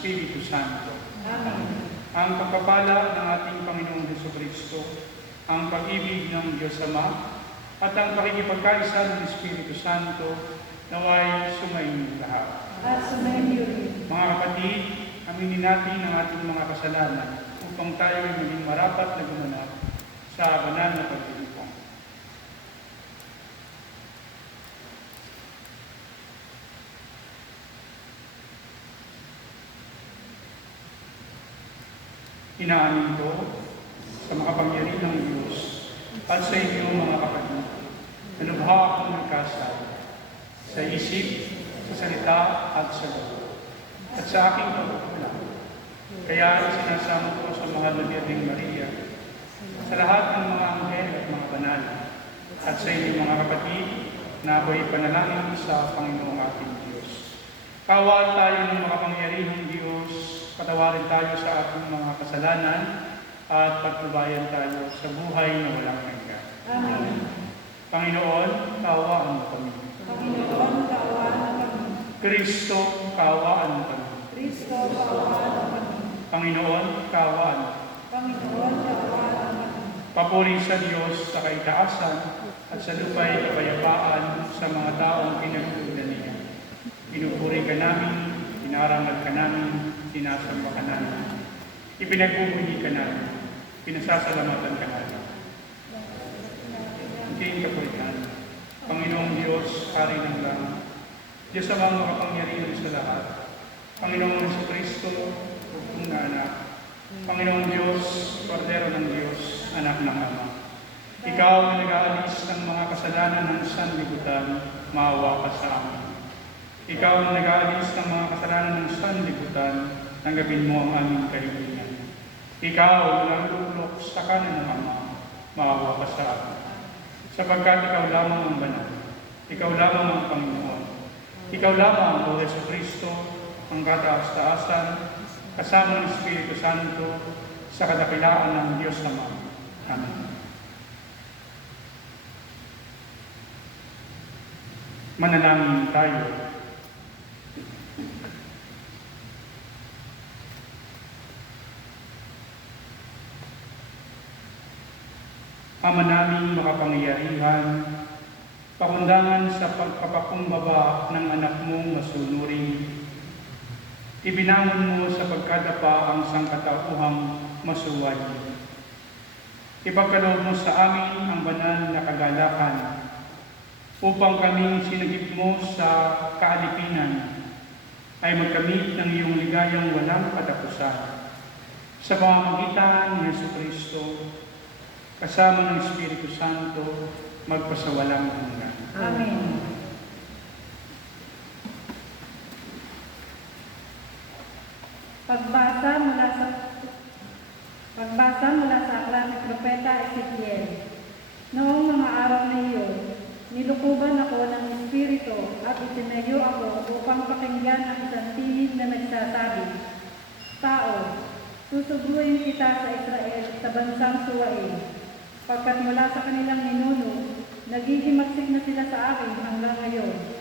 Espiritu Santo. Amen. Ang pagpapala ng ating Panginoong Jesucristo, ang pag-ibig ng Diyos Ama, at ang pakikipagkaisa ng Espiritu Santo naway sumainyo lahat. At sumainyo rin. Mga kapatid, aminin natin ang ating mga kasalanan upang tayo ay maging marapat na gumanap sa banal na pagtitipan. Inaamin ko sa makapangyarihan ng Diyos at sa inyo mga kapatid, na lubha akong nagkasala sa isip, sa salita at sa loob, at sa aking pagkukulang. Kaya sinasama ko sa mahal na Birheng Maria, sa lahat ng mga anghel at mga banal, at sa inyo mga kapatid, na ako'y panalangin sa Panginoong ating Diyos. Kawal tayo ng makapangyarihang Diyos, patawarin tayo sa ating mga kasalanan at pagtubayan tayo sa buhay na walang hanggan. Amen. Panginoon, kaawaan mo kami. Panginoon, kaawaan mo kami. Kristo, kaawaan mo kami. Kristo, kaawaan mo kami. Panginoon, kaawaan mo. Panginoon, kaawaan mo kami. Papuri sa Diyos sa kaitaasan at sa lupa'y kapayapaan sa mga taong pinagtulad niya. Pinupuri ka namin, pinarangal ka namin, sinasamba ka namin. Ipinagbubunyi ka namin, pinasasalamatan ka namin. Hintayin ka po itan. Panginoong Diyos, Hari ng langit, Diyos amang makapangyarihan sa lahat. Panginoong Jesucristo, bugtong na anak. Panginoong Diyos, Kordero ng Diyos, anak ng Ama. Ikaw na nag-aalis ng mga kasalanan ng sanlibutan, maawa ka sa amin. Ikaw na nag-aalis ng mga kasalanan ng sanlibutan, tanggapin mo ang aming kahilingan. Ikaw na nalulok sa kanan ng Ama, maawa ka sa amin. Sapagkat ikaw lamang ang banal, ikaw lamang ang Panginoon, ikaw lamang, O Jesucristo, ang kataas-taasan, kasama ng Espiritu Santo, sa kadakilaan ng Diyos Ama. Amen. Manalangin tayo. Ama naming makapangyarihan, pakundangan sa pagpapakumbaba ng anak mong masunuring, ibinangon mo sa pagkadapa ang sangkatauhang masuway. Ipagkaloob mo sa amin ang banal na kagalakan upang kaming sinagip mo sa kaalipinan ay magkamit ng iyong ligayang walang katapusan. Sa pamamagitan ni Jesucristo, kasama ng Espiritu Santo, magpasawalang hanggan. Amen. Pagbasa mula sa aklat ng Propeta Ezekiel. Noong mga araw na iyon, nilukuban ako ng Espiritu at itinayo ako upang pakinggan ang isang tinig na nagsasabi, "Tao, susuguin kita sa Israel sa bansang suwain, pagkat mula sa kanilang ninuno, nagigimaksik na sila sa akin hanggang ngayon.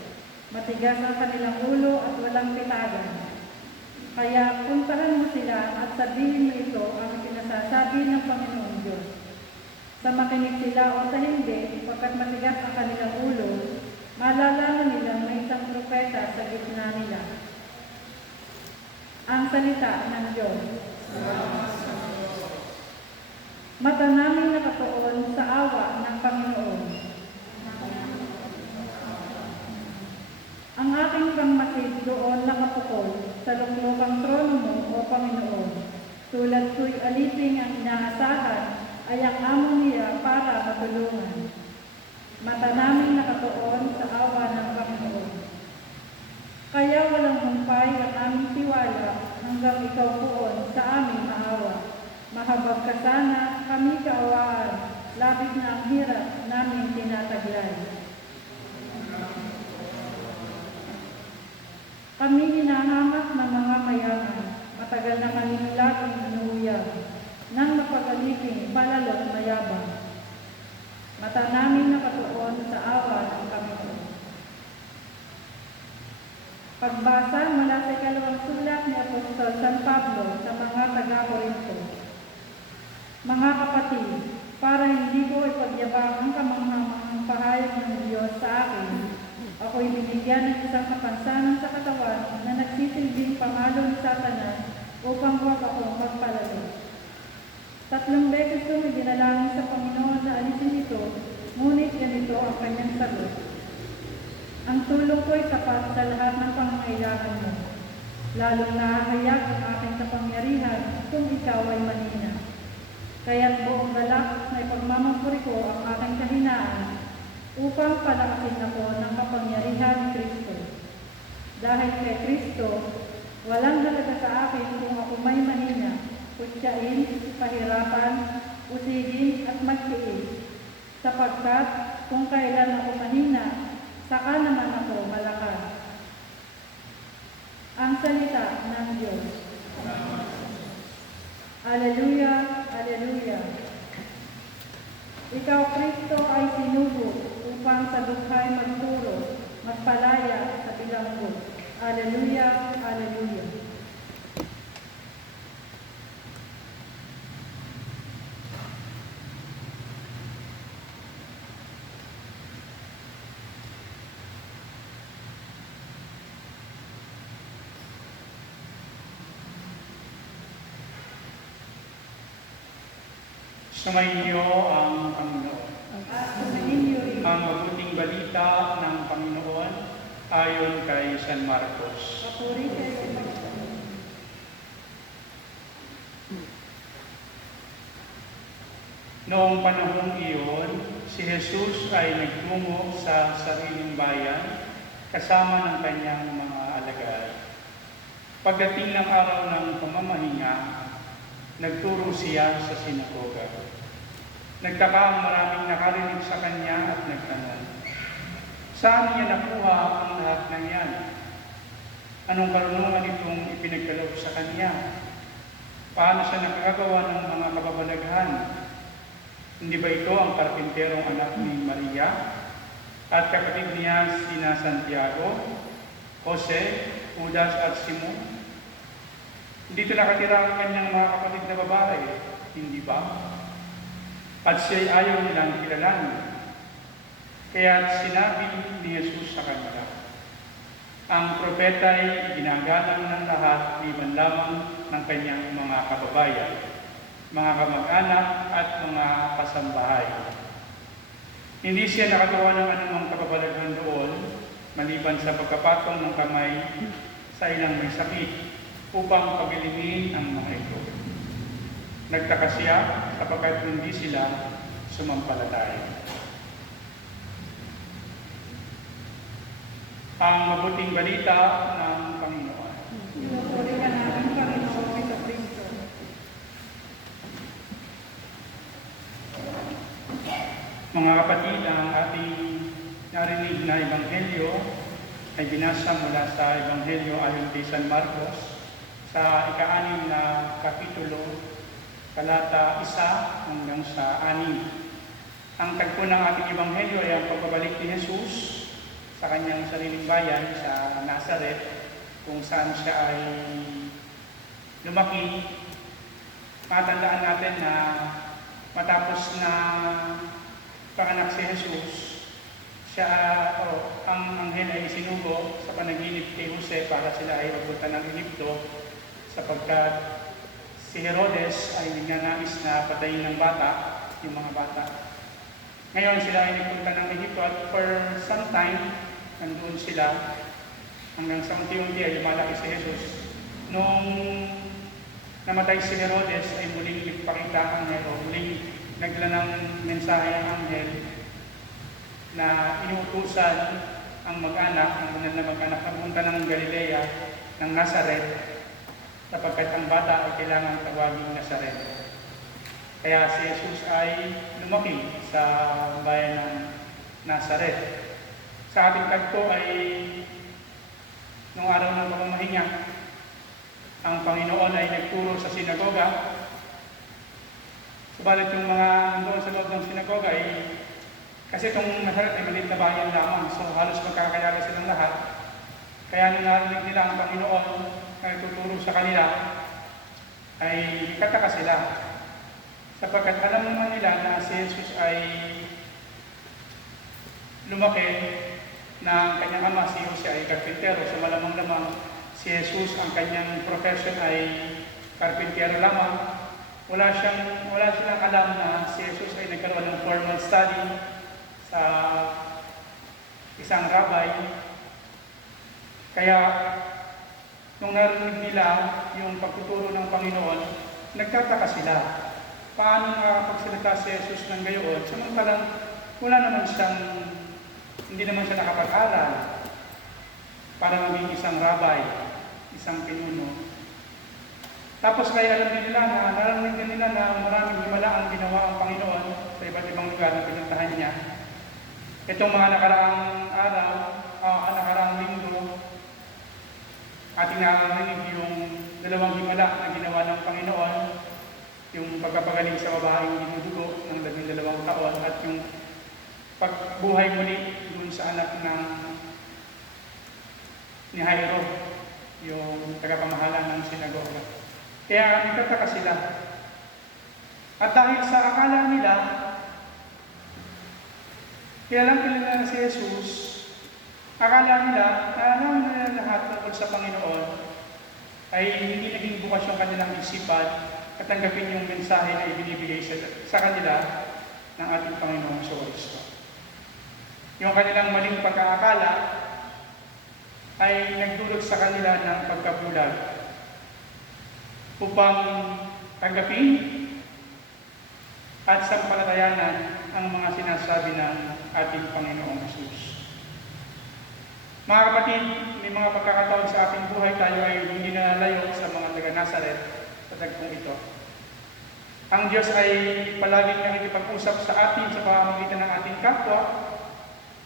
Matigas ang kanilang ulo at walang pitagan. Kaya puntahan mo sila at sabihin mo ito ang pinasasabi ng Panginoong Diyos. Sa makinig sila o sa hindi, pagkat matigas ang kanilang ulo, malalaman nilang may isang propeta sa gitna nila." Ang salita ng Diyos. Mata namin nakatuon sa awa ng Panginoon. Ang aking pangmasid doon nakapukol sa luklukang trono mo, O Panginoon. Tulad ko'y aliping ang inaasahan, ay ang amo niya para matulungan. Mata namin nakatuon sa awa ng Panginoon. Kaya walang humpay ang aming tiwala hanggang ikaw poon sa aming maawa. Mahabag ka sana, kami kaawaan, labis na ang hirap namin tinataglay. Kami hinahamak ng mga mayaman, matagal na kami laging inuuyag, nang mapag-alipin, palalot mayabang. Mata namin nakatuon sa awa ng Panginoon. Pagbasa mula sa ikalawang sulat ni Apostol San Pablo sa mga taga-Korinto. Mga kapatid, para hindi ko ipagyabang ang kamanghamanghang pahayag ng Diyos sa akin, ako'y binigyan ng isang kapansanan sa katawan na nagsisilbing pangalo ni Satanas upang huwag akong magpalalo. 3 beses kong idinalangin sa Panginoon na alisin ito, ngunit ganito ang kanyang sagot. Ang tulong ko'y sapat sa lahat ng pangangailangan mo, lalong nahahayag ang aking kapangyarihan kung ikaw ay mahina. Kaya't buong galak na ipagmamapuri ko ang aking kahinaan upang palakasin ako ng kapangyarihan ni Kristo. Dahil kay Kristo, walang halaga sa akin kung ako may mahina, kutyain, pahirapan, usigin at magtiis, sapagkat kung kailan ako mahina, saka naman ako malakas. Ang salita ng Diyos. Alleluia, alleluia. Ikaw, Kristo, ay sinugo upang sa buhay magturo, magpalaya sa bilanggo. Alleluia, alleluia. Sumayin niyo ang Panginoon. At sumayin niyo rin. Ang mabuting balita ng Panginoon ayon kay San Marcos. Papuri kayo, Panginoon. Noong panahong iyon, si Jesus ay nagtungo sa sariling bayan kasama ng kanyang mga alagad. Pagdating ng araw ng pamamahinga, nagturo siya sa sinagoga. Nagtaka ang maraming nakarinig sa kanya at nagtanong, "Saan niya nakuha ang lahat ng yan? Anong karunungan itong ipinagkaloob sa kanya? Paano siya nakagawa ng mga kababalaghan? Hindi ba ito ang karpinterong anak ni Maria at kapatid niya sina Santiago, Jose, Judas at Simon? Dito nakatira ang kanyang mga kapatid na babae, hindi ba? At siya'y ayaw nilang kilalanin. Kaya sinabi ni Jesus sa kanila, ang propeta'y ginagalang ng lahat liban lamang ng kanyang mga kababayan, mga kamag-anak at mga kasambahay. Hindi siya nakagawa ng anumang kababalaghan doon, maliban sa pagkapatong ng kamay sa ilang may sakit, upang pagilimin ang mga ito. Nagtaka siya sapagkat hindi sila sumampalataya. Ang mabuting balita ng Panginoon. Pinupuri ka namin, Panginoon Jesucristo. Mga kapatid, ang ating narinig na Ebanghelyo ay binasa mula sa Ebanghelyo ayon kay San Marcos sa ika-6 na kapitulo, talata 1 hanggang sa 6. Ang tagpo ng ating Ebanghelyo ay ang pagbabalik ni Jesus sa kanyang sariling bayan sa Nazaret, kung saan siya ay lumaki. Matandaan natin na matapos na panganak si Jesus, ang anghel ay isinugo sa panaginip kay Jose para sila ay magpunta ng Egypto, sapagkat si Herodes ay nagnanais na patayin ng bata, yung mga bata. Ngayon sila ay nagpunta ng Egypto at for some time, nandoon sila hanggang sa unti-unti ay lumalaki si Jesus. Nung namatay si Herodes ay muling ipakita ang anghel, muling nagdala ng mensahe ang anghel na inuutusan ang mag-anak, ang unang na mag-anak na pumunta ng Galilea, ng Nazaret, sapagkat ang bata ay kailangan tawaging Nazaret. Kaya si Jesus ay lumaki sa bayan ng Nazaret. Sa ating tagpo ay noong araw ng pamamahinga, ang Panginoon ay nagturo sa sinagoga. Subalit yung mga nandoon sa loob ng sinagoga ay, kasi itong Nazaret ay maliit na bayan lamang, so halos magkakilala silang lahat. Kaya nung narinig nila ang Panginoon na nagtuturo sa kanila, ay kataka sila. Sapagkat alam naman nila na si Jesus ay lumaki na ang kanyang ama, si Jose, ay karpintero. So malamang-lamang si Jesus, ang kanyang profession ay karpintero lamang. Wala silang alam na si Jesus ay nagkaroon ng formal study sa isang rabbi. Kaya nung narinig nila yung pagtuturo ng Panginoon, nagtataka sila. Paano makakapagsalita si Jesus ng gayon? Samantalang hindi naman siya nakapag-aral para maging isang rabbi, isang pinuno. Tapos kaya narinig din nila na maraming himala ang ginawa ang Panginoon sa iba't ibang lugar na pinuntahan niya. Itong mga nakaraang araw, nakaraang linggo, ating narinig yung dalawang himala na ginawa ng Panginoon, yung pagpapagaling sa babaeng dinudugo ng 12 taon at yung pagbuhay muli dun sa anak ni Jairo, yung tagapamahala ng sinagoga. Kaya nagtataka sila. At dahil sa akala nila, kaya lang kilala si Jesus, akala nila na alam nila lahat tungkol sa Panginoon, ay hindi naging bukas yung kanilang isipan at tanggapin yung mensahe na ibinibigay sa kanila ng ating Panginoong Kristo. Yung kanilang maling pagkakakala ay nagdulot sa kanila ng pagkabulag upang tanggapin at sampalatayanan ang mga sinasabi ng ating Panginoong Jesus. Mga kapatid, may mga pagkakataon sa ating buhay tayo ay hindi nalalayo sa mga taga-Nazaret sa tagpong ito. Ang Diyos ay palaging nakikipag-usap sa atin sa pamamagitan ng ating kapwa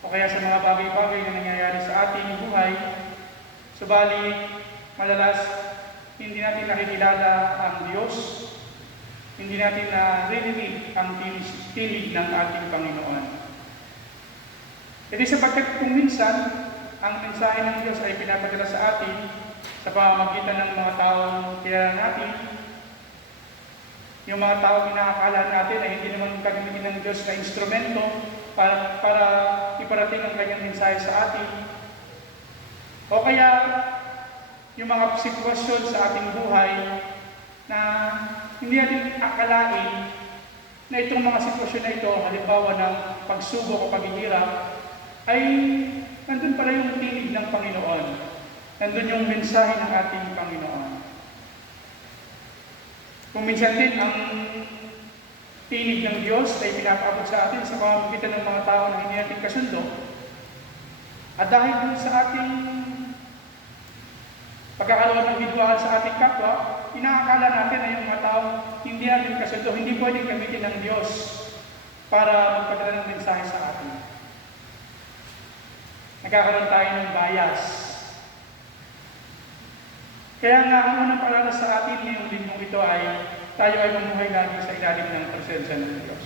o kaya sa mga bagay-bagay na nangyayari sa ating buhay. Subalit, madalas, hindi natin nakikilala ang Diyos, hindi natin naririnig ang tinig ng ating Panginoon. Ito sapagkat kung minsan, ang mensahe ng Diyos ay pinapadala sa atin sa pamamagitan ng mga taong kilala natin. Yung mga taong inaakala natin ay hindi naman gagamitin ng Diyos na instrumento para iparating ang kanyang mensahe sa atin. O kaya, yung mga sitwasyon sa ating buhay na hindi natin akalain na itong mga sitwasyon na ito, halimbawa ng pagsubok o paghihirap, ay nandun pala yung tinig ng Panginoon. Nandun yung mensahe ng ating Panginoon. Kung minsan din ang tinig ng Diyos ay pinapaabot sa atin sa pamamagitan ng mga tao na hindi natin kasundo. At dahil dun sa ating pagkakaroon ng hidwaan sa ating kapwa, inaakala natin na yung mga taong hindi natin kasundo, hindi pwedeng gamitin ng Diyos para magpadala ng mensahe sa atin. Nagkakaroon tayo ng bias. Kaya nga, ang unang paalala sa atin ngayong linggong ito ay tayo ay mamuhay lagi sa ilalim ng presensya ng Diyos.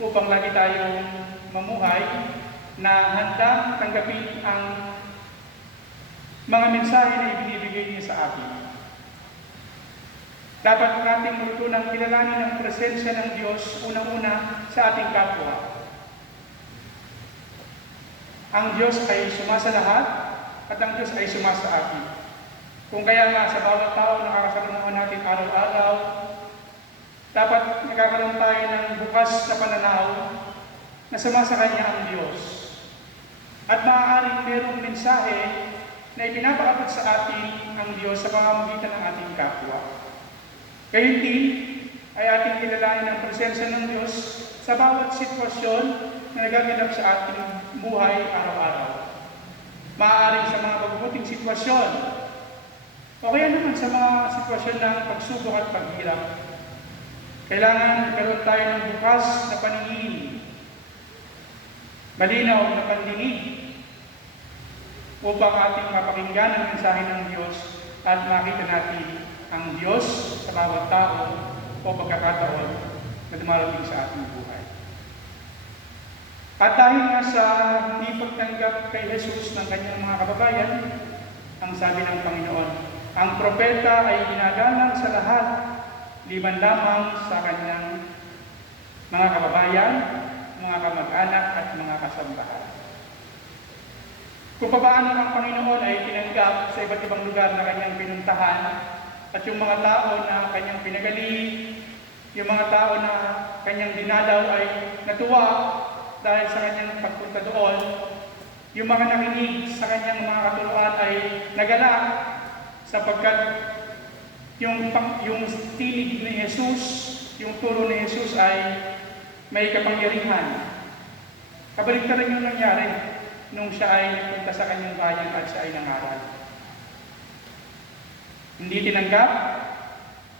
Upang lagi tayong mamuhay na handang tanggapin ang mga mensahe na ibinibigay niya sa atin. Dapat nating matutunang kilalanin ang presensya ng Diyos unang-una sa ating kapwa. Ang Diyos ay sumasalahat at ang Diyos ay sumasa atin. Kung kaya nga sa bawat tao na nakakaroon natin araw-araw, dapat nagkakaroon tayo ng bukas na pananaw na sumasa Kanya ang Diyos. At maaaring mayroong mensahe na ipinapaabot sa atin ang Diyos sa pamamagitan ng ating kapwa. Kaya hindi ay ating kilalanin ang presensya ng Diyos sa bawat sitwasyon na nagaganap sa ating buhay araw-araw. Maaaring sa mga mabubuting sitwasyon, o kaya naman sa mga sitwasyon ng pagsubok at paghirap. Kailangan magkaroon tayo ng bukas na paningin, malinaw na pandinig, upang ating mapakinggan ang mensahe ng Diyos at makita natin ang Diyos sa bawat tao o pagkakataon na dumarating sa ating buhay. At dahil nga sa hindi pagtanggap kay Jesus ng kanyang mga kababayan, ang sabi ng Panginoon, ang propeta ay ginagalang sa lahat, liban lamang sa kanyang mga kababayan, mga kamag-anak at mga kasambahan. Kung paano ang Panginoon ay tinanggap sa iba't ibang lugar na kanyang pinuntahan, at yung mga tao na kanyang pinagaling, yung mga tao na kanyang dinalaw ay natuwa dahil sa kanyang pagpunta doon, yung mga nakinig sa kanyang mga katuruan ay nagalak sapagkat yung tinig ni Jesus, yung turo ni Jesus ay may kapangyarihan. Kabaligtaran yung nangyari nung siya ay nagpunta sa kanyang bayan at siya ay nangaral. Hindi tinanggap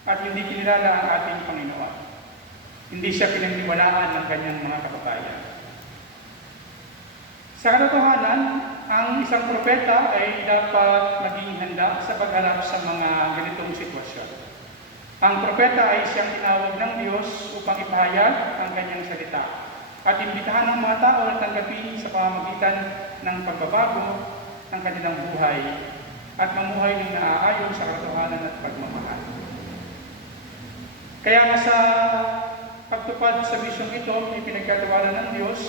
at hindi kinilala ang ating Panginoon. Hindi siya pinagniwalaan ng kanyang mga kababayan. Sa katotohanan, ang isang propeta ay dapat maging handa sa pagharap sa mga ganitong sitwasyon. Ang propeta ay siyang tinawag ng Diyos upang ipahayag ang kanyang salita at imbitahan ng mga tao na tanggapin sa pamamagitan ng pagbabago ng kanilang buhay at mamuhay ng naaayon sa katotohanan at pagmamahal. Kaya nga sa pagtupad sa misyong ito, ipinagkatiwala ng Diyos,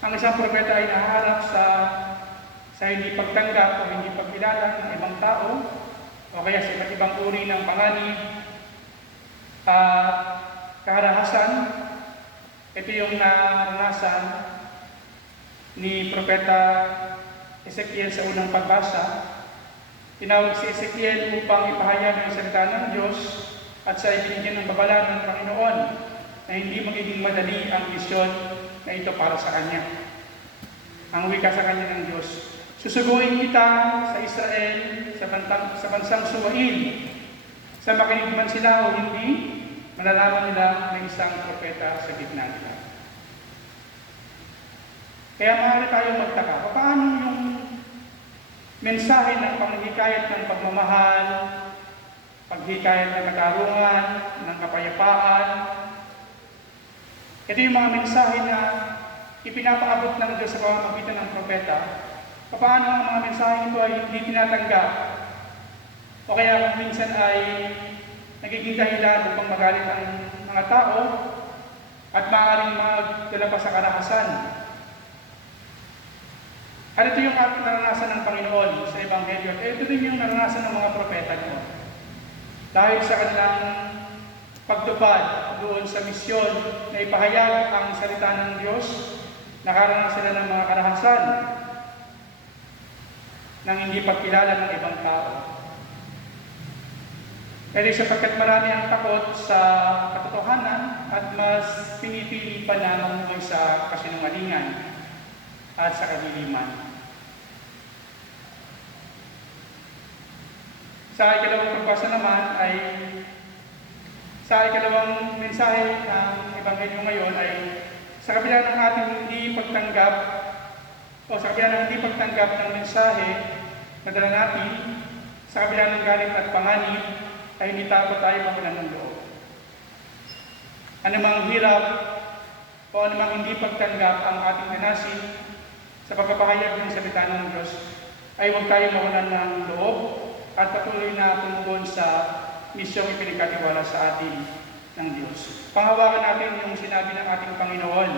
ang isang propeta ay naharap sa hindi pagtanggap o hindi pagkilala ng ibang tao o kaya sa iba't ibang uri ng panganib at kaharahasan. Ito yung naranasan ni Propeta Ezekiel sa unang pagbasa. Tinawag si Ezekiel upang ipahayag ang salita ng Diyos at sa ibinigyan ng babala ng Panginoon na hindi magiging madali ang misyon na ito para sa Kanya. Ang wika sa Kanya ng Diyos, susuguin kita sa Israel, sa bansang Suwail. Sa makinig man sila o hindi, malalaman nila na isang propeta sa gitna nila. Kaya maaari tayong magtaka, paano yung mensahe ng panghikayat ng pagmamahal, paghikayat ng katarungan, ng kapayapaan. Ito yung mga mensahe na ipinapaabot ng Diyos sa pamamagitan ng propeta. Paano ang mga mensahe ito ay hindi tinatanggap? O kaya kung minsan ay nagiging dahilan upang magalit ang mga tao at maaaring magdala pa sa karahasan. At ito yung ating naranasan ng Panginoon sa Ebanghelyo. Ito din yung naranasan ng mga propeta niyo. Dahil sa kanilang pagtupad doon sa misyon na ipahayag ang salita ng Diyos, nakaranas sila ng mga karahasan nang hindi pagkilala ng ibang tao. Dahil sapagkat marami ang takot sa katotohanan at mas pinipili pa na mamuhay sa kasinungalingan at sa kadiliman. Sa ikalawang pagbasa naman ay sa ikalawang mensahe ng Ebanghelyo ngayon ay Sa kabila ng ating hindi pagtanggap ng mensahe na dala natin, sa kabila ng galit at panganib, ay hindi tayo mawalan ng loob. Anumang hirap o anumang hindi pagtanggap ang ating dinasin sa pagpapahayag ng salita ng Diyos, ay huwag tayo mawalan ng loob at patuloy na tumugon sa misyong ipinagkatiwala sa atin ng Diyos. Panghawakan natin yung sinabi ng ating Panginoon.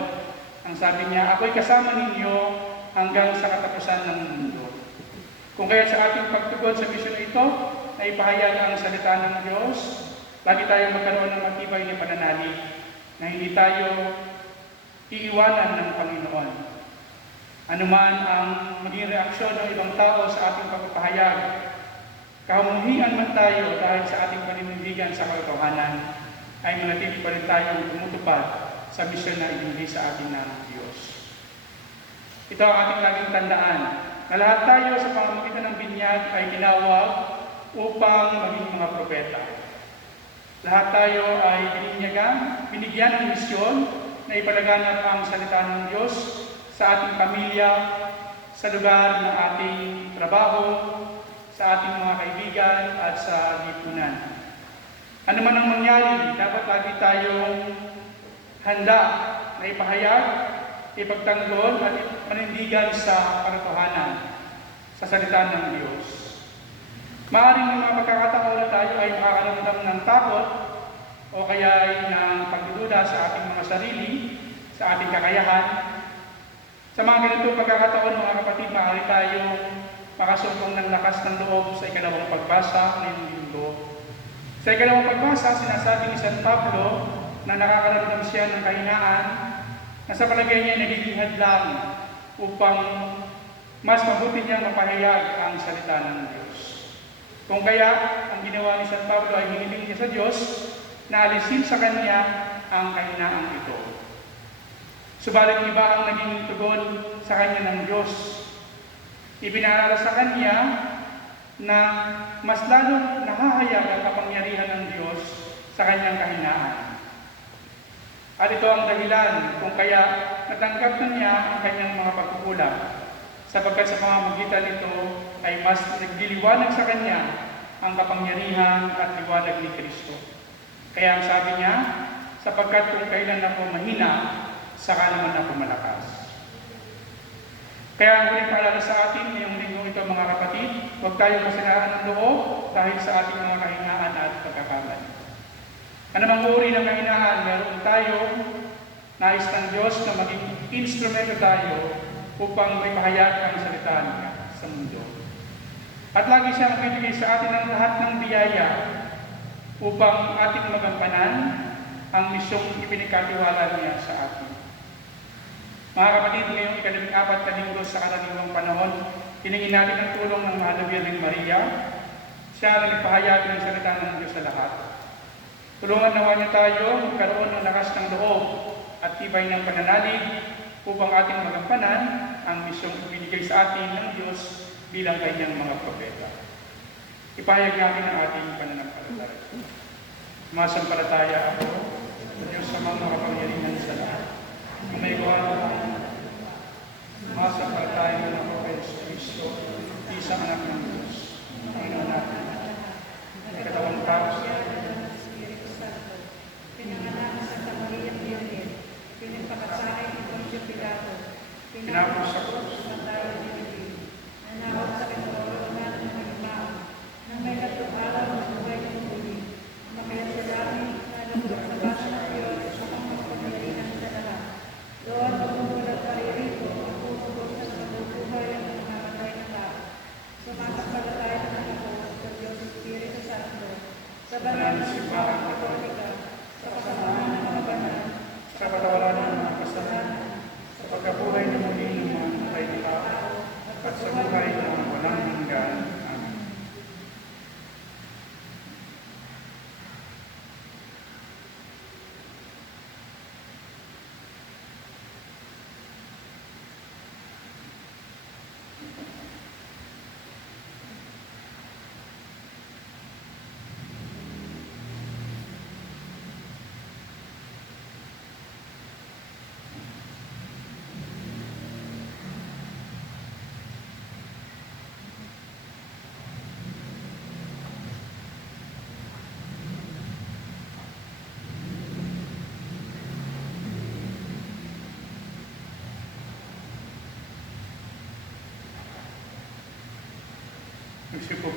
Ang sabi niya, ako'y kasama ninyo hanggang sa katapusan ng mundo. Kung kaya sa ating pagtugon sa misyon ito, na ipahayag ang salita ng Diyos, lagi tayong magkaroon ng matibay na pananalig na hindi tayo iiwanan ng Panginoon. Anuman ang maging reaksyon ng ibang tao sa ating pagpapahayag, kahumihan man tayo dahil sa ating paninindigan sa katotohanan, ay manatili pa rin tayong tumutupad sa misyon na ibinigay sa atin ng Diyos. Ito ang ating laging tandaan, na lahat tayo sa pamamagitan ng binyag ay tinawag upang maging mga propeta. Lahat tayo ay binigyan ng misyon na ipalaganap ang salita ng Diyos sa ating pamilya, sa lugar ng ating trabaho, sa ating mga kaibigan at sa lipunan. Ano man ang mangyari, dapat lagi tayong handa na ipahayag, ipagtanggol at panindigan sa katotohanan sa salita ng Diyos. Maaaring ng mga pagkakataon na tayo ay makakaramdam ng takot o kaya ay ng pagdududa sa ating mga sarili, sa ating kakayahan. Sa mga ganitong pagkakataon, mga kapatid, maaari tayong makasumpong ng lakas ng loob sa ikalawang pagbasa ngayong linggo. Sa ikalawang pagbasa, sinasabi ni San Pablo na nakakaramdam siya ng kahinaan na sa palagay niya nagiging hadlang upang mas mabuti niyang mapahayag ang salita ng Diyos. Kung kaya, ang ginawa ni San Pablo ay hiniling niya sa Diyos na alisin sa kanya ang kahinaan ito. Subalit iba ang naging tugon sa kanya ng Diyos. Ibinaalala sa kanya na mas lalong nahahayag ang kapangyarihan ng Diyos sa kanyang kahinaan. At ito ang dahilan kung kaya natanggap na niya ang kanyang mga pagkukulang, sapagkat sa pamamagitan nito ay mas nagliliwanag sa kanya ang kapangyarihan at liwanag ni Kristo. Kaya ang sabi niya, sapagkat kung kailan ako mahina, saka naman ako malakas. Kaya ang huling paalala sa atin ngayong linggo ito, mga kapatid, huwag tayong masiraan ng loob dahil sa ating mga kahinaan at pagkakamali. Anumang uri ng kahinaan, meron tayo, nais ng Diyos na maging instrumento tayo upang may pahayag ang salita niya sa mundo. At lagi siyang magbibigay sa atin ng lahat ng biyaya upang ating magampanan ang misyong ipinagkatiwala niya sa atin. Mga kapatid, ngayong ika-4 na linggo sa karaniwang panahon, hiningin natin ang tulong ng Mahal na Birhen Maria. Siya ang nagpahayag ng salita ng Diyos sa lahat. Tulungan nawa niya tayo magkaroon ng lakas ng loob at tibay ng pananalig upang ating magampanan ang misyong ibinigay sa atin ng Diyos bilang kanyang mga propeta. Ipahayag natin ang ating pananampalataya. Sumasampalataya ako sa Diyos sa mga kapangyarihan sa lahat. Kung may gawa sumasampalataya ako kay Kristo, isang anak ng Diyos, Panginoon natin. May katawang tao siya, pinanganak sa Maria Birhen, pinagpakasahay ni Poncio Pilato, pinapos sa krus, nanawag sa kinaroroonan ng magmao, nang may katuparan ng buhay ng huli, makaya sa dami na nagpapabasa ng Diyos sa mga kapangyarihan sa lahat.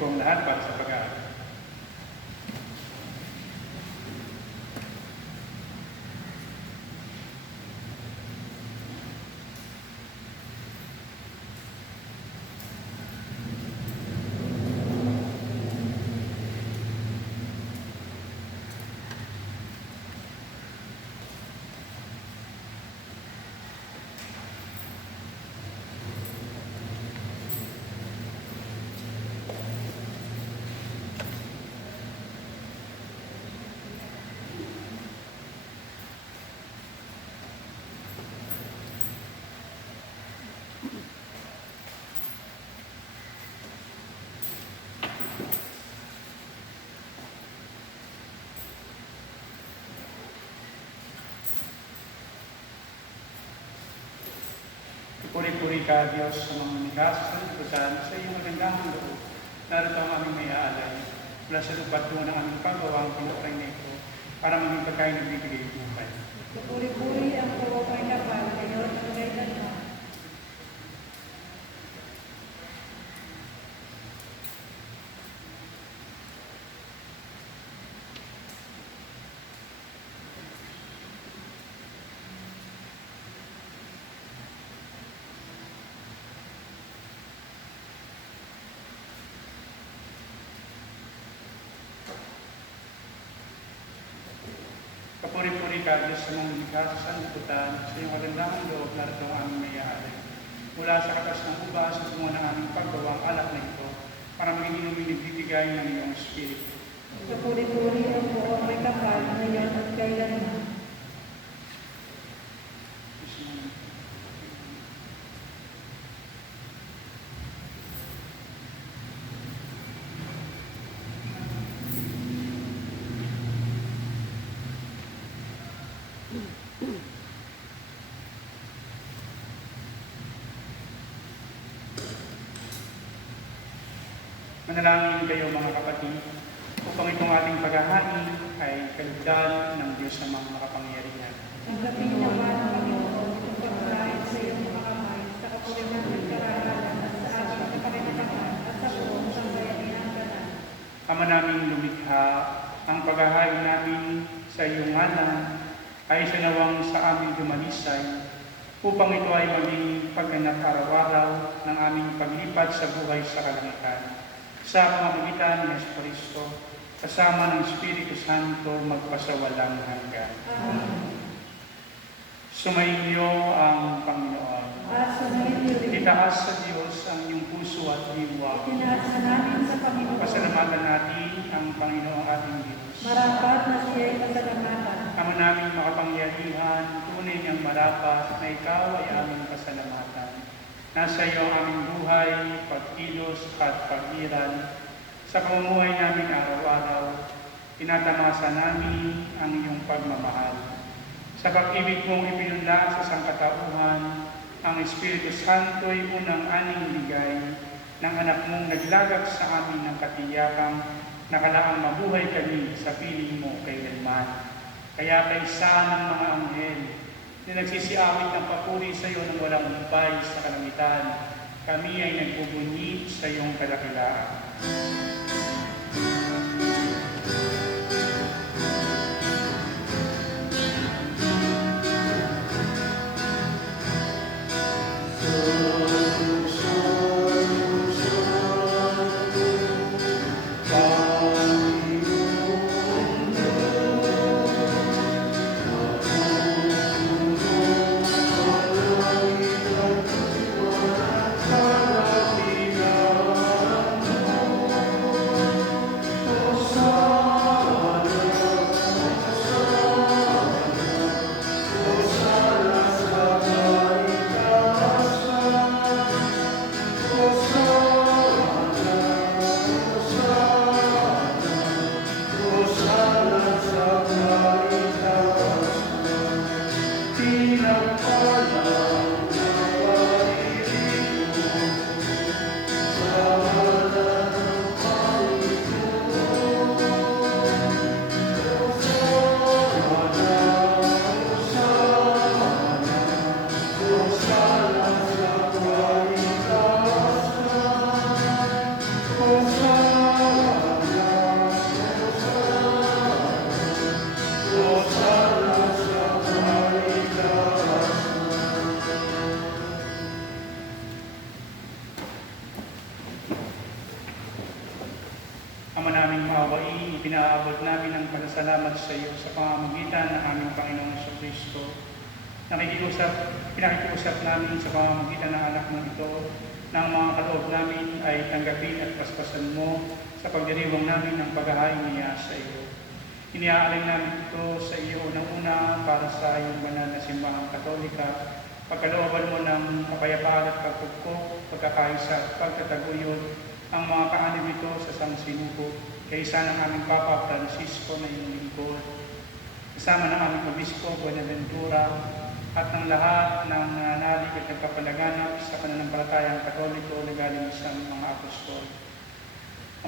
po ang lahat para sa pag-aaral. Puri-puri ka, Diyos, sa mga nikas sa liputan, sa iyong magandang loob. Narito ang aming may aalay. Mula sa lupat doon ang aming paggawa ang pinukay na ito para maging pagkain na bibigay buhay. Puri-puri ang pagkakay kapal, ngayon at kailanman. Kapuri-puri ka, Diyos, sa mga nikas sa liputan, sa iyong magandang loob, narito ang aming may aalay. Mula sa katas ng ubas sa bunga ng aming paggawa ang alak na ito para maging inumin bibigay ng iyong Espiritu. Puri-puri ang pagkakay kapal, ngayon at kailanman. Manalangin kayo mga kapatid, upang itong ating paghahain ay kalugdan ng Diyos sa mga makapangyarihan. Tanggapin naman ang Panginoon itong pagkain sa iyong mga kamay, sa kapulinan ng karangalan at sa ating kapakinatakan at sa buong sambayanin ng ganan. Ama naming lumikha, ang paghahain namin sa iyong ngalan ay sinawang sa aming dumalisay, upang ito ay maging pagganap araw-araw ng aming paglipat sa buhay sa kalangitan. Sa pamamagitan ni Kristo, kasama ng Espiritu Santo, magpasawalang hanggan. Amen. Sumainyo ang Panginoon. At sumayin niyo rin. Itaas sa Diyos ang iyong puso at diwa. Itinaas namin sa Panginoon. Pasalamatan natin ang Panginoong ating Diyos. Marapat na siya'y pasalamatan. Ama naming makapangyarihan, tunay niyang marapat na ikaw ay aming pasalamatan. Nasa iyo ang aming buhay, pagkilos at pag-iral. Sa pamumuhay namin araw-araw, tinatamasa namin ang iyong pagmamahal. Sa pag-ibig mong ipinunla sa sangkatauhan, ang Espiritu Santo ay unang aning ligay ng anak mong naglagak sa amin ng katiyakang nakalaang mabuhay kami sa piling mo kailanman. Kaya kaysa ng mga anghel na nagsisiawit ng papuri sa iyo ng walang humpay sa kalangitan, kami ay nagbubunyi sa iyong kadakilaan. Oh, inihahabod namin ang pasasalamat sa iyo sa pamamagitan ng aming Panginoong Kristo. Pinakikiusap namin sa pamamagitan ng anak mo ito ng mga kaloob namin ay tanggapin at paspasan mo sa pagdiriwang namin ng paghahain niya sa iyo. Iniaalay namin ito sa iyo unang-una para sa iyong banal na simbahang Katolika, pagkalooban mo ng kapayapaan at pagpupok, pagkakaisa at pagtataguyod ang mga kaanib nito sa sangsinuko, kaysa ng aming Papa Francisco na iyong lingkod, kasama ng aming Obispo Buenaventura, at ng lahat ng nananalig at nagpapalaganap sa pananampalatayang Katoliko na galing sa mga apostol.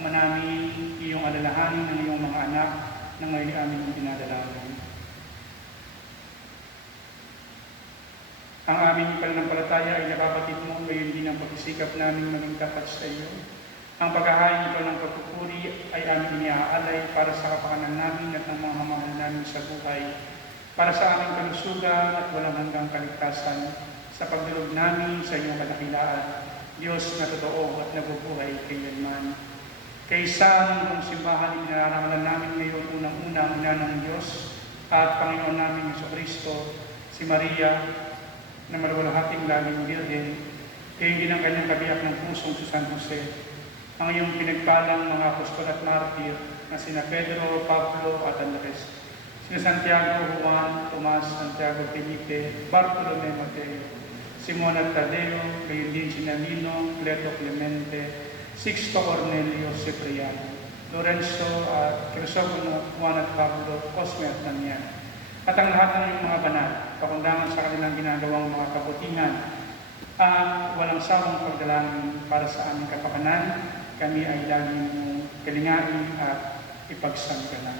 Ama namin, iyong alalahanin ng iyong mga anak na ngayon aming dinadalangin. Ang aming pananampalataya ay nakabatid mo, gayon din ang pagsisikap namin maging tapat sa iyo. Ang paghahain ito ng pagpupuri ay aming iniaalay para sa kapakanan namin at ng mga mahal namin sa buhay, para sa aming kalusugan at walang hanggang kaligtasan, sa pagdulog namin sa iyong kadakilaan, Diyos na totoo at nabubuhay kailanman. Kaysa ng simbahan inararamalan namin ngayon unang-unang ina ng Diyos at Panginoon namin Jesucristo, si Maria, na maluwalhating laging Birhen, kayo din ang kanyang kabiyak ng pusong si San Jose, ang iyong pinagpalang mga apostol at martir na sina Pedro, Pablo at Andres, sina Santiago, Juan, Tomas, Santiago, Felipe, Bartolome, Mateo, Simon at Tadeo, gayon din sina Nino, Leto, Clemente, Sixto, Cornelio, Cipriano, Lorenzo at Crisogono, Juan at Pablo, Cosme at Damian, at ang lahat ng iyong mga banal, pakundangan sa kanilang ginagawang mga kabutihan, at walang sawang pagdalangin para sa aming kapakanan, kami ay laging mong kalingain at ipagsanggalan.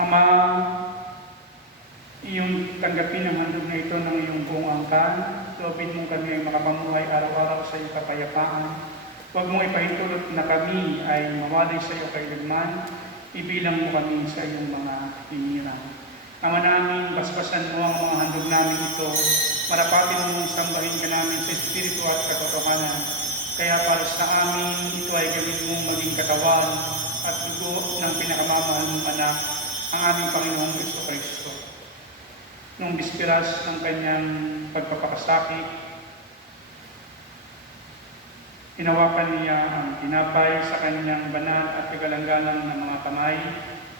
Ama, iyong tanggapin ang handog na ito ng iyong buong angkan. Loobin mo kami ay makapamuhay araw-araw sa iyong kapayapaan. Huwag mong ipahintulot na kami ay mawalay sa iyo kailanman. Ibilang mo kami sa iyong mga hinirang. Ama namin, basbasan mo ang mga handog namin ito. Marapatin mong sambahin ka namin sa Espiritu at katotohanan. Kaya para sa amin, ito ay gawin mong maging katawan at dugo ng pinakamamahal mong anak, ang aming Panginoong Jesucristo. Nung bispiras ng kanyang pagpapakasakit, hinawakan niya ang tinapay sa kanyang banal at kagalanganan ng mga kamay.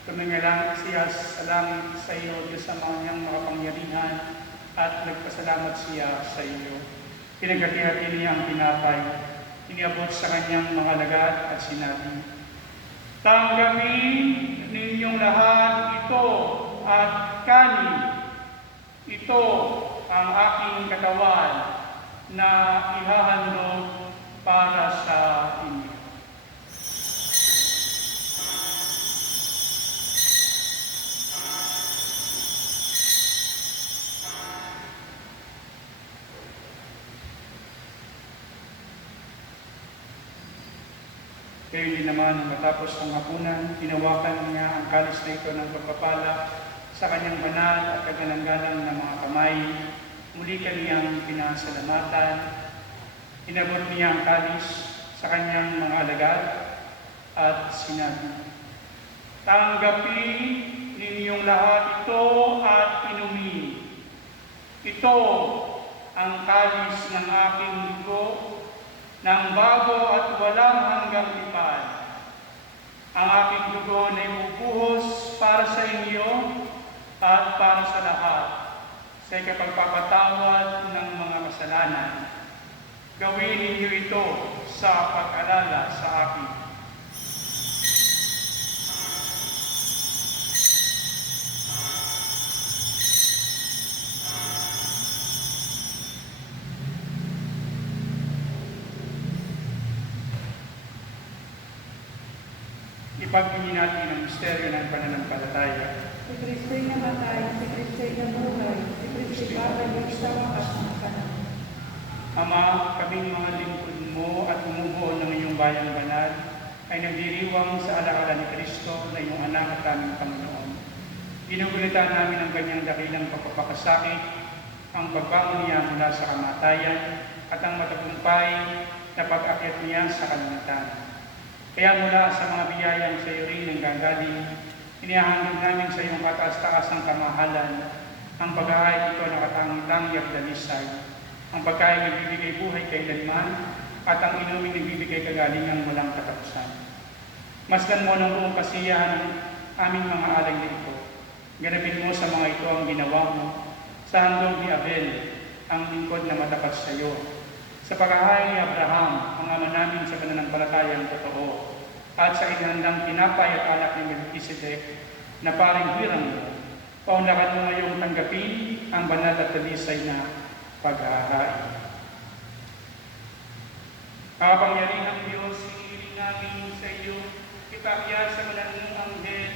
Tumingalang siya sa langit sa iyo, Diyos sa kanyang makapangyarihan, at nagpasalamat siya sa iyo. Pinaghati-hati niya ang tinapay, iniabot sa kanyang mga alagad at sinabi, "Tanggapin ninyong lahat ito at kanin. Ito ang aking katawan na ihahandog para sa inyo." Kayo din naman, matapos ang hapunan, hinawakan niya ang kalis na ito ng pagpapala sa kanyang banal at kagalang-galang na mga kamay. Muli kaniyang pinasalamatan. Inabot niya ang kalis sa kanyang mga alagad at sinabi, "Tanggapin ninyong lahat ito at inumin. Ito ang kalis ng aking dugo, ng bago at walang hanggang tipan. Ang aking dugo na ibubuhos para sa inyo at para sa lahat sa ikapagpapatawad ng mga kasalanan. Gawin ninyo ito sa pag-alala sa akin." Ipagpili natin ang misteryo ng pananampalataya. Si Kristo'y namatay, si Kristo'y nabuhay, si Kristo'y babalik sa wakas ng panahon. Ama, kaming mga lingkod mo at umubuo ng iyong bayang banal ay nagdiriwang sa alaala ni Kristo na iyong anak at aming Panginoon. Ginugulitan namin ang kanyang dakilang pagpapakasakit, ang pagbangon niya mula sa kamatayan, at ang matagumpay na pag-akyat niya sa kalangitan. Kaya mula sa mga biyayang sa iyo rin ang gagaling, inihahandog namin sa iyong kataas-taas ng kamahalan, ang pag-ahay ito na katangi-tangi at dalisay, ang pagkain nagbibigay buhay kailanman, at ang inuming nagbibigay kagalingang walang katapusan. Masdan mo ng buong kasiyahan ng aming mga alay na ito. Ganapin mo sa mga ito ang ginawa mo, sa handog ni Abel, ang lingkod na matapat sa iyo, sa paghahay ni Abraham, ang ama namin sa pananampalatayang totoo, at sa inhandang tinapay at alak ni Melchizedek na paring hirang mo, paunlakan mo ngayong tanggapin ang banal at talisay na paghahay. Kapangyarihang Diyos, hinihiling namin sa iyo, ipakya sa banal mong anghel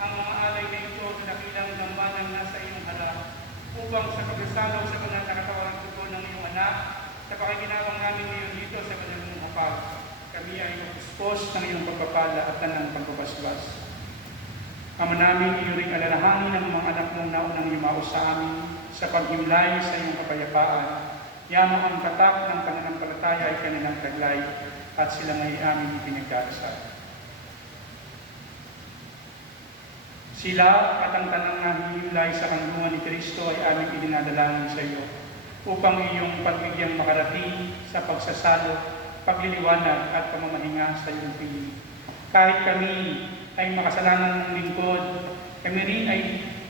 ang mga alay na ito na dakilang gambanang nasa iyong harap, upang sa pagkasalaw sa banal na katawang tugon ng iyong anak, sa pakikinabang namin ngayon dito sa banal mong hapag, kami ay mapuspos ng iyong pagpapala at tanang pagbabasbas. Ama namin, iyo ring alalahanin ng mga anak mong naunang yumao sa amin sa paghimlay sa iyong kapayapaan. Yamang ang tatak ng pananampalataya ay kanilang taglay at sila ngay amin pinagdarasal. Sila at ang tanang nahihimlay sa kandungan ni Kristo ay aming idinadalangin sa iyo, upang iyong pagbigyang makarating sa pagsasalo, pagliliwanag at pamamahinga sa iyong piling. Kahit kami ay makasalanan ng lingkod, kami rin ay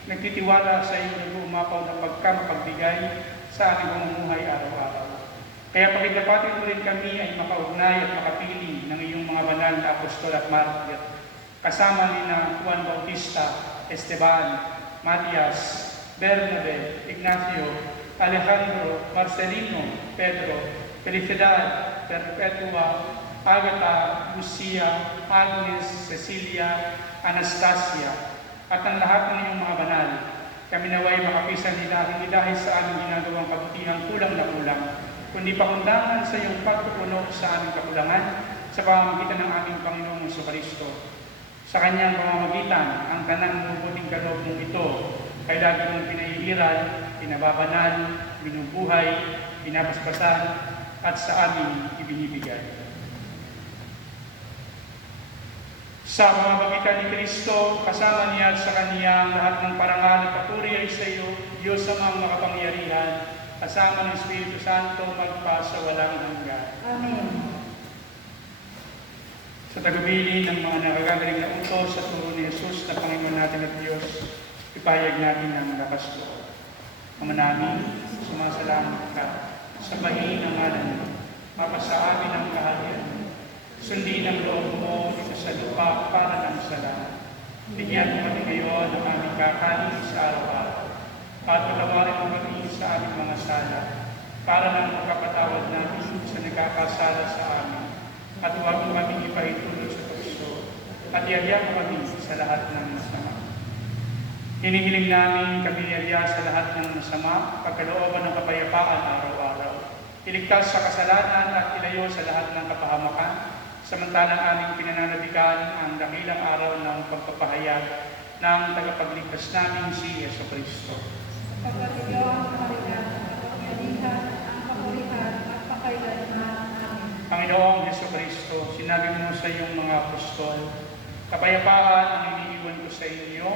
nagtitiwala sa iyo na umapaw na pagkamapagbigay sa aming pamumuhay araw-araw. Kaya pakidapatin mo rin kami ay makaugnay at makapili ng iyong mga banal na apostol at martir, kasama ni na Juan Bautista, Esteban, Matias, Bernabe, Ignacio, Alejandro, Marcelino, Pedro, Felicidad, Perpetua, Agatha, Lucia, Agnes, Cecilia, Anastasia, at ang lahat ng iyong mga banal. Kami naway makapisan nila hindi dahil sa aming ginagawang kabutihang kulang na kulang, kundi pakundangan sa iyong pagpupuno sa aming kakulangan sa pamamagitan ng aming Panginoong Jesucristo. Sa kanyang pamamagitan, ang tanang mabuting kaloob mong ito ay lagi mong pinaihiral, pinababanal, binubuhay, pinapaspasan, at sa amin ibinibigay. Sa pamamagitan ni Kristo, kasama niya at sa Kanya, lahat ng parangal at papuri ay sa iyo, Diyos amang makapangyarihan, kasama ng Espiritu Santo, magpa sa walang hanggan. Amen. Sa tagubilin ng mga nakagagaling na utos sa turo ni Jesus na Panginoon natin at Diyos, ipahayag natin ang lakas loob. Ama namin, sumasalamat ka sa bahin ng ngalan mo, mapasa amin ang kaharian. Sundin ang loob mo dito sa lupa para ng salamat. Bigyan mo kami ngayon ng aming kakanin sa araw-araw. At patawarin mo kami sa aming mga sala para ng magkapatawad namin sa nagkakasala sa amin. At huwag mo kami ipahitulog sa tukso at iadya mo kami sa lahat ng masama. Hinihiling namin kami iadya sa lahat ng masama, pagkalooban ng kapayapaan araw-araw. Iligtas sa kasalanan at ilayo sa lahat ng kapahamakan, samantalang aming pinananabikan ang dakilang araw ng pagpapahayag ng tagapagligtas namin si Jesucristo. Sapagkat iyo ang kaharian, ang kapangyarihan, ang kapurihan, at pakailanman. Amen. Panginoong Jesucristo, sinabi mo sa iyong mga apostol, kapayapaan ang iniiwan ko sa inyo,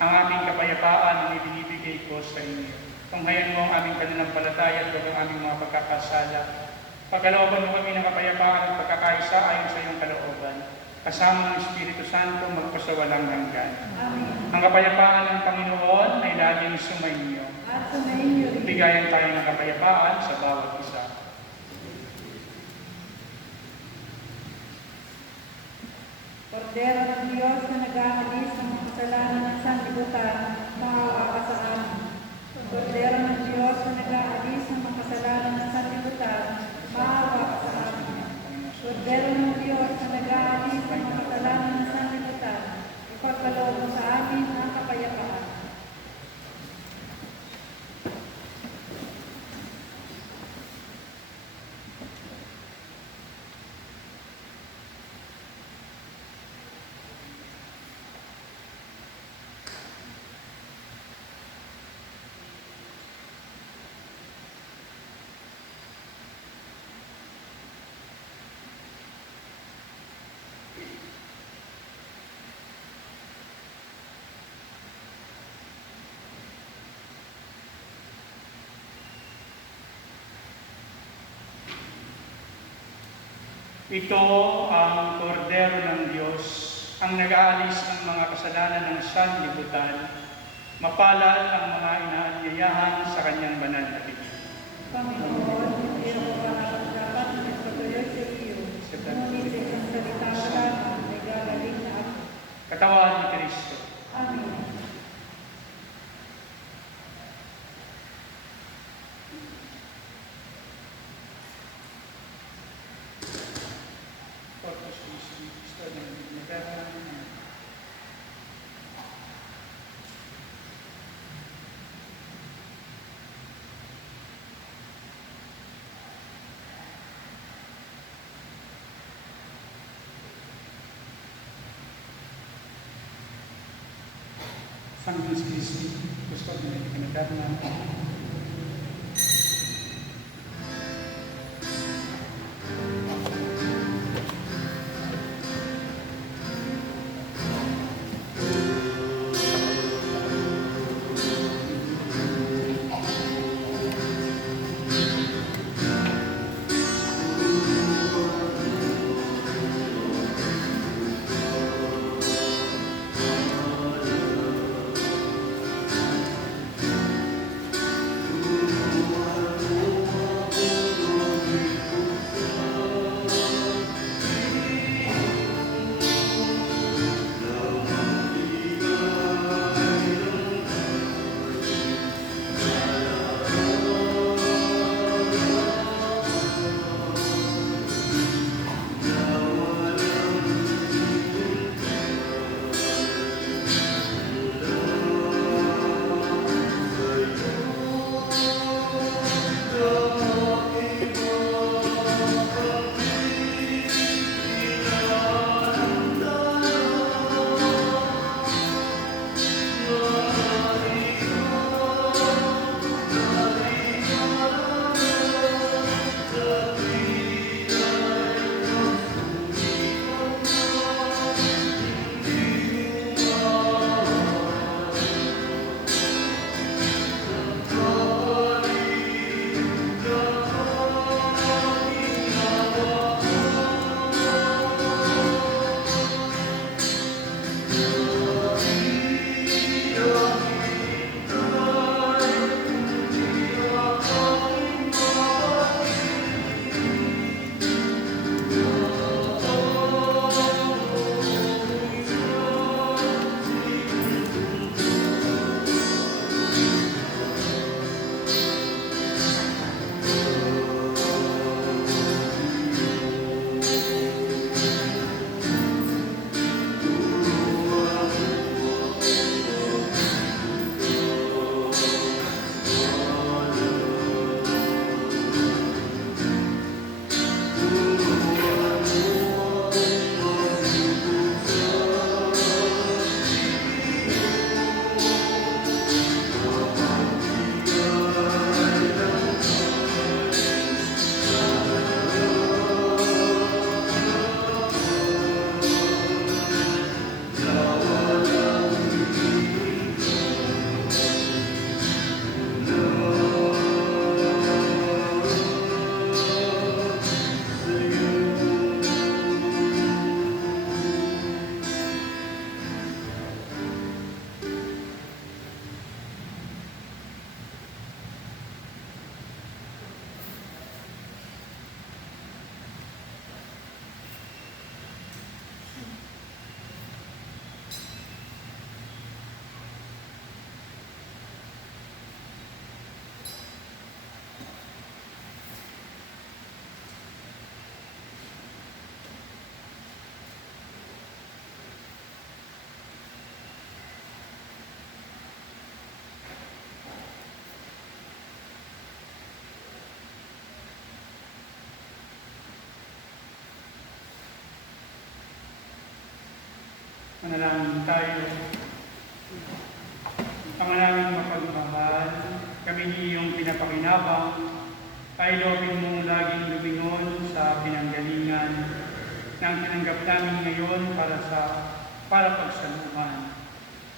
ang aming kapayapaan ang ibinibigay ko sa inyo. Tunghayan mo ang aming pananampalataya at huwag ang aming mga pagkakasala. Pagkalooban mo kami ng kapayapaan at pagkakaisa ayon sa iyong kalooban, kasama ng Espiritu Santo magpasawalang hanggan. Amen. Ang kapayapaan ng Panginoon ay laging sumainyo. At sumainyo rin. Bigayan tayo ng kapayapaan sa bawat isa. Kordero ng Diyos na nag-aalis ng mga kasalanan ng sanlibutan, maawa ka sa amin. Kordero ng Diyos na nag-aalis ng mga kasalanan ng sanlibutan, maawa ka sa amin. Kordero ng Diyos na nag-aalis ng mga kasalanan ng sanlibutan, ipagkaloob mo sa amin ang kapayapaan. Ito ang kordero ng Diyos, ang nag-aalis ng mga kasalanan ng sanlibutan. Mapalad ang mga inaanyayahan sa kanyang banal na bibig. Panginoon, hindi ako dapat na nagpatuloy sa iyo. Ngunit sa isang salita ka ay gagaling na ako. Katawan ni Kristo. Amen. Corpus Christi, Cristo ng Nagdaraman. Sanctus Christi, Cristo ng Nagdaraman. Manalangin tayo. Pangalangin mapagmahal, kami iyong pinapakinabang, ay loobin mong laging lumingon sa pinanggalingan ng tinanggap namin ngayon para pagsaluhan.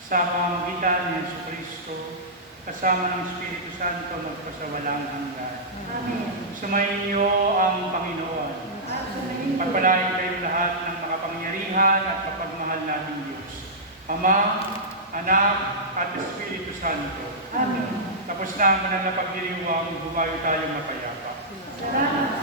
Sa pamamagitan ni Jesucristo, kasama ng Espiritu Santo magpasawalang hanggan. Amen. Sumayin niyo ang Panginoon. Amen. Pagpalain kayo lahat ng makapangyarihan at kapagmahal nating Diyos, Ama, Anak, at Espiritu Santo. Amen. Tapos na ang mananapaggiriwang, bumayo tayo mapayapa. Salamat